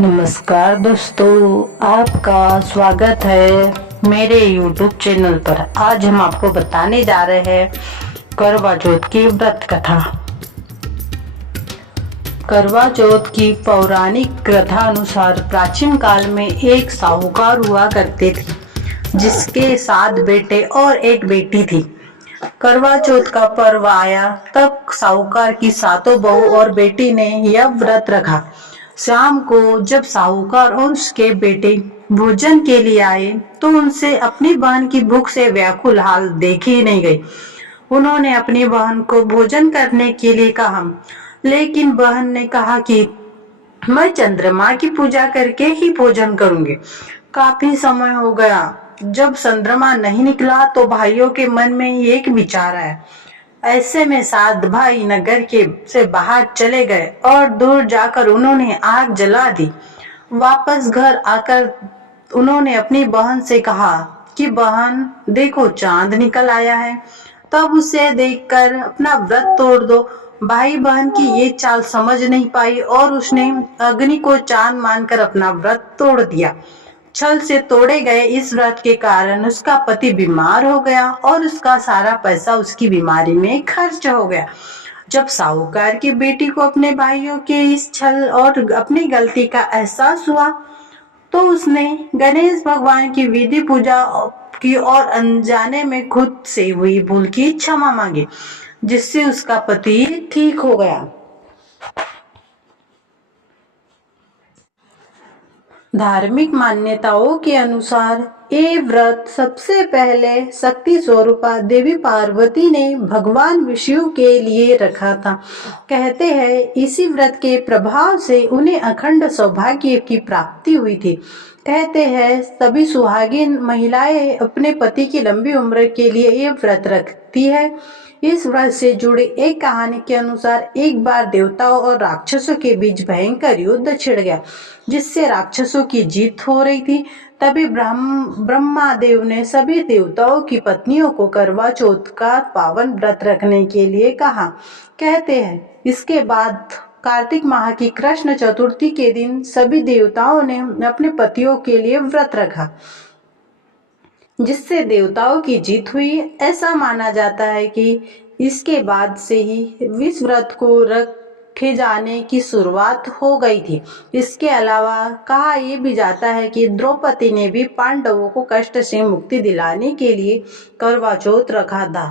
नमस्कार दोस्तों, आपका स्वागत है मेरे YouTube चैनल पर। आज हम आपको बताने जा रहे हैं करवा चौथ की व्रत कथा। करवा चौथ की पौराणिक कथा अनुसार प्राचीन काल में एक साहूकार हुआ करते थे, जिसके 7 बेटे और एक बेटी थी। करवा चौथ का पर्व आया तब साहूकार की 7 बहू और बेटी ने यह व्रत रखा। शाम को जब साहूकार और उसके बेटे भोजन के लिए आए तो उनसे अपनी बहन की भूख से व्याकुल हाल देखी नहीं गई। उन्होंने अपनी बहन को भोजन करने के लिए कहा, लेकिन बहन ने कहा कि मैं चंद्रमा की पूजा करके ही भोजन करूंगी। काफी समय हो गया। जब चंद्रमा नहीं निकला तो भाइयों के मन में एक विचार आया। ऐसे में 7 भाई नगर के से बाहर चले गए और दूर जाकर उन्होंने आग जला दी। वापस घर आकर उन्होंने अपनी बहन से कहा कि बहन देखो, चांद निकल आया है, तब उसे देखकर अपना व्रत तोड़ दो। भाई बहन की ये चाल समझ नहीं पाई और उसने अग्नि को चांद मानकर अपना व्रत तोड़ दिया। छल से तोड़े गए इस व्रत के कारण उसका पति बीमार हो गया और उसका सारा पैसा उसकी बीमारी में खर्च हो गया। जब साहूकार की बेटी को अपने भाइयों के इस छल और अपनी गलती का एहसास हुआ तो उसने गणेश भगवान की विधि पूजा की और अनजाने में खुद से हुई भूल की क्षमा मांगी, जिससे उसका पति ठीक हो गया। धार्मिक मान्यताओं के अनुसार ये व्रत सबसे पहले शक्ति स्वरूपा देवी पार्वती ने भगवान विष्णु के लिए रखा था। कहते हैं इसी व्रत के प्रभाव से उन्हें अखंड सौभाग्य की प्राप्ति हुई थी। कहते हैं सभी सुहागिन महिलाएं अपने पति की लंबी उम्र के लिए ये व्रत रखती है। इस व्रत से जुड़ी एक कहानी के अनुसार एक बार देवताओं और राक्षसों के बीच भयंकर युद्ध छिड़ गया, जिससे राक्षसों की जीत हो रही थी। तभी ब्रह्मा देव ने सभी देवताओं की पत्नियों को करवा चौथ का पावन व्रत रखने के लिए कहा। कहते हैं इसके बाद कार्तिक माह की कृष्ण चतुर्थी के दिन सभी देवताओं ने अपने पतियों के लिए व्रत रखा, जिससे देवताओं की जीत हुई। ऐसा माना जाता है कि इसके बाद से ही इस व्रत को रखे जाने की शुरुआत हो गई थी। इसके अलावा कहा यह भी जाता है कि द्रौपदी ने भी पांडवों को कष्ट से मुक्ति दिलाने के लिए करवा चौथ रखा था।